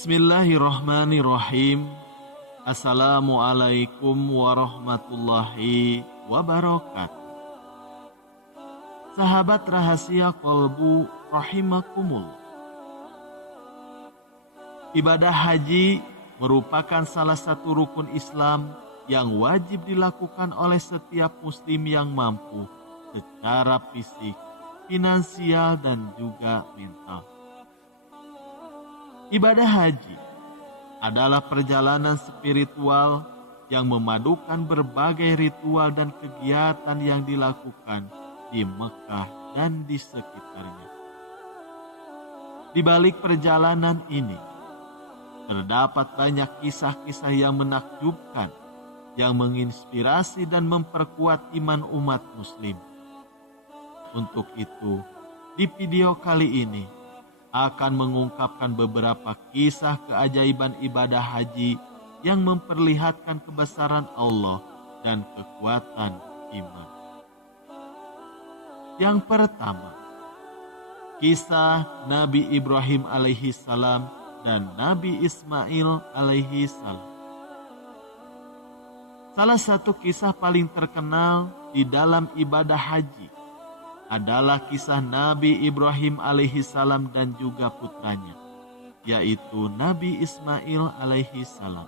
Bismillahirrahmanirrahim. Assalamualaikum warahmatullahi wabarakatuh. Sahabat rahasia kolbu rahimakumullah. Ibadah haji merupakan salah satu rukun Islam yang wajib dilakukan oleh setiap muslim yang mampu secara fisik, finansial, dan juga mental. Ibadah haji adalah perjalanan spiritual yang memadukan berbagai ritual dan kegiatan yang dilakukan di Mekah dan di sekitarnya. Di balik perjalanan ini, terdapat banyak kisah-kisah yang menakjubkan, yang menginspirasi dan memperkuat iman umat muslim. Untuk itu, di video kali ini, akan mengungkapkan beberapa kisah keajaiban ibadah haji yang memperlihatkan kebesaran Allah dan kekuatan iman. Yang pertama, kisah Nabi Ibrahim alaihi salam dan Nabi Ismail alaihi salam. Salah satu kisah paling terkenal di dalam ibadah haji adalah kisah Nabi Ibrahim alaihi salam dan juga putranya, yaitu Nabi Ismail alaihi salam.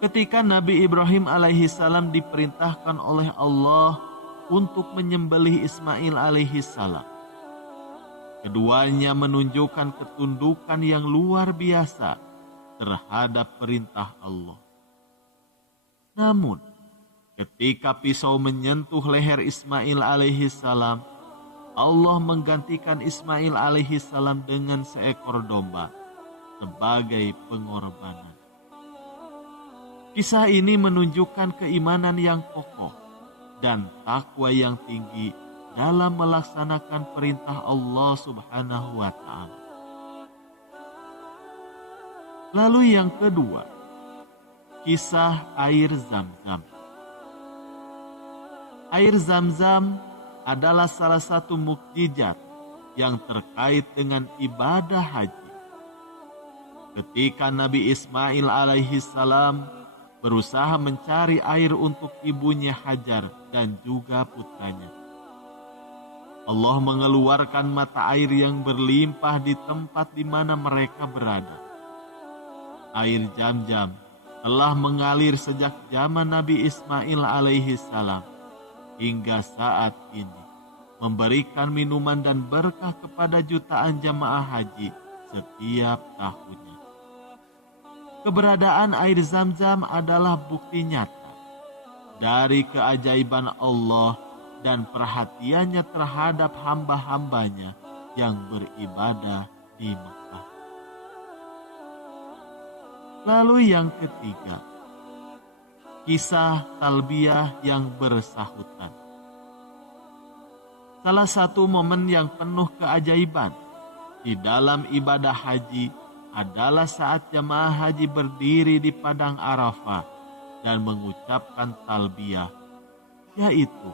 Ketika Nabi Ibrahim alaihi salam diperintahkan oleh Allah untuk menyembelih Ismail alaihi salam, keduanya menunjukkan ketundukan yang luar biasa terhadap perintah Allah. Namun, ketika pisau menyentuh leher Ismail alaihi salam, Allah menggantikan Ismail alaihi salam dengan seekor domba sebagai pengorbanan. Kisah ini menunjukkan keimanan yang kokoh dan takwa yang tinggi dalam melaksanakan perintah Allah Subhanahu wa Ta'ala. Lalu yang kedua, kisah air Zam-Zam. Air Zam-Zam adalah salah satu mukjizat yang terkait dengan ibadah haji. Ketika Nabi Ismail alaihi salam berusaha mencari air untuk ibunya Hajar dan juga putranya, Allah mengeluarkan mata air yang berlimpah di tempat di mana mereka berada. Air Zam-Zam telah mengalir sejak zaman Nabi Ismail alaihi salam hingga saat ini, memberikan minuman dan berkah kepada jutaan jamaah haji setiap tahunnya. Keberadaan air Zam-Zam adalah bukti nyata dari keajaiban Allah dan perhatiannya terhadap hamba-hambanya yang beribadah di Mekah. Lalu yang ketiga, kisah talbiyah yang bersahutan. Salah satu momen yang penuh keajaiban di dalam ibadah haji adalah saat jamaah haji berdiri di padang Arafah dan mengucapkan talbiyah, yaitu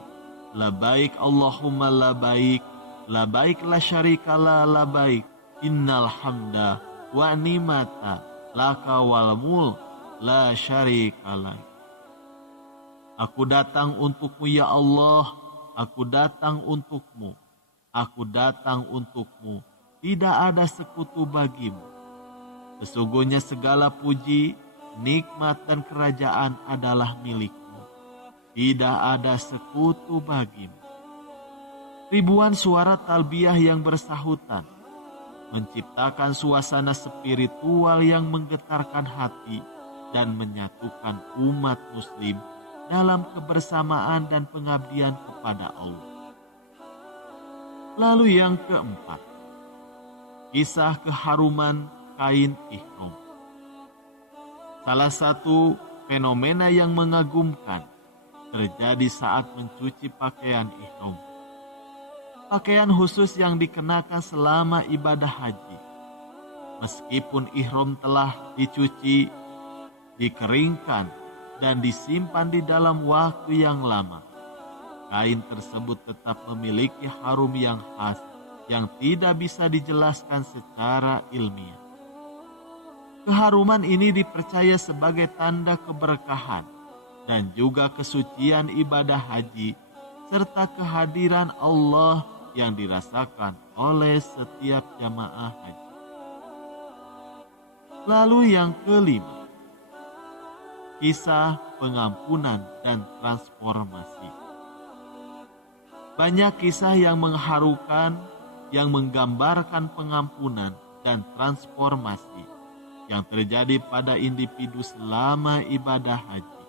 labaik Allahumma labaik, labaik la syarika la labaik, innal hamda wa nimata laka wal mulk la syarika laik. Aku datang untukmu ya Allah, aku datang untukmu, aku datang untukmu, tidak ada sekutu bagimu. Sesungguhnya segala puji, nikmat dan kerajaan adalah milikmu, tidak ada sekutu bagimu. Ribuan suara talbiyah yang bersahutan menciptakan suasana spiritual yang menggetarkan hati dan menyatukan umat muslim dalam kebersamaan dan pengabdian kepada Allah. Lalu yang keempat, kisah keharuman kain ihram. Salah satu fenomena yang mengagumkan terjadi saat mencuci pakaian ihram. Pakaian khusus yang dikenakan selama ibadah haji. Meskipun ihram telah dicuci, dikeringkan, dan disimpan di dalam waktu yang lama, kain tersebut tetap memiliki harum yang khas yang tidak bisa dijelaskan secara ilmiah. Keharuman ini dipercaya sebagai tanda keberkahan dan juga kesucian ibadah haji serta kehadiran Allah yang dirasakan oleh setiap jamaah haji. Lalu yang kelima, kisah pengampunan dan transformasi. Banyak kisah yang mengharukan yang menggambarkan pengampunan dan transformasi yang terjadi pada individu selama ibadah haji.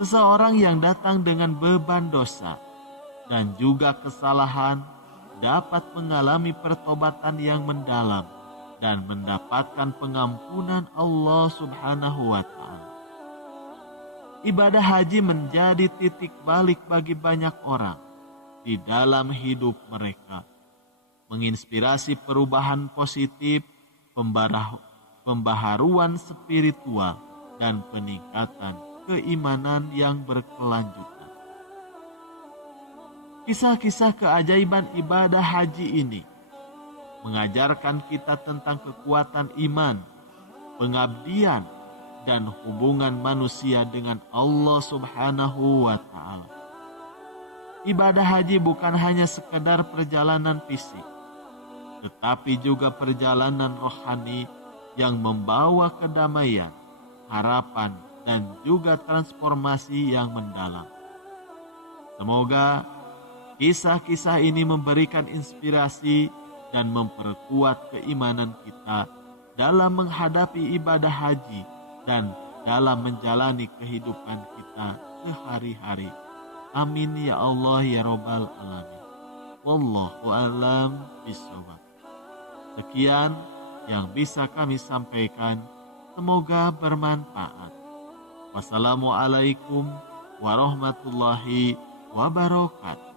Seseorang yang datang dengan beban dosa dan juga kesalahan dapat mengalami pertobatan yang mendalam dan mendapatkan pengampunan Allah Subhanahu wa Ta'ala. Ibadah haji menjadi titik balik bagi banyak orang di dalam hidup mereka, menginspirasi perubahan positif, pembaharuan spiritual, dan peningkatan keimanan yang berkelanjutan. Kisah-kisah keajaiban ibadah haji ini mengajarkan kita tentang kekuatan iman, pengabdian, dan hubungan manusia dengan Allah Subhanahu wa Ta'ala. Ibadah haji bukan hanya sekedar perjalanan fisik, tetapi juga perjalanan rohani yang membawa kedamaian, harapan, dan juga transformasi yang mendalam. Semoga kisah-kisah ini memberikan inspirasi dan memperkuat keimanan kita dalam menghadapi ibadah haji dan dalam menjalani kehidupan kita sehari-hari. Amin ya Allah ya Rabbal Alamin. Wallahu a'lam bishawab. Sekian yang bisa kami sampaikan, semoga bermanfaat. Wassalamualaikum warahmatullahi wabarakatuh.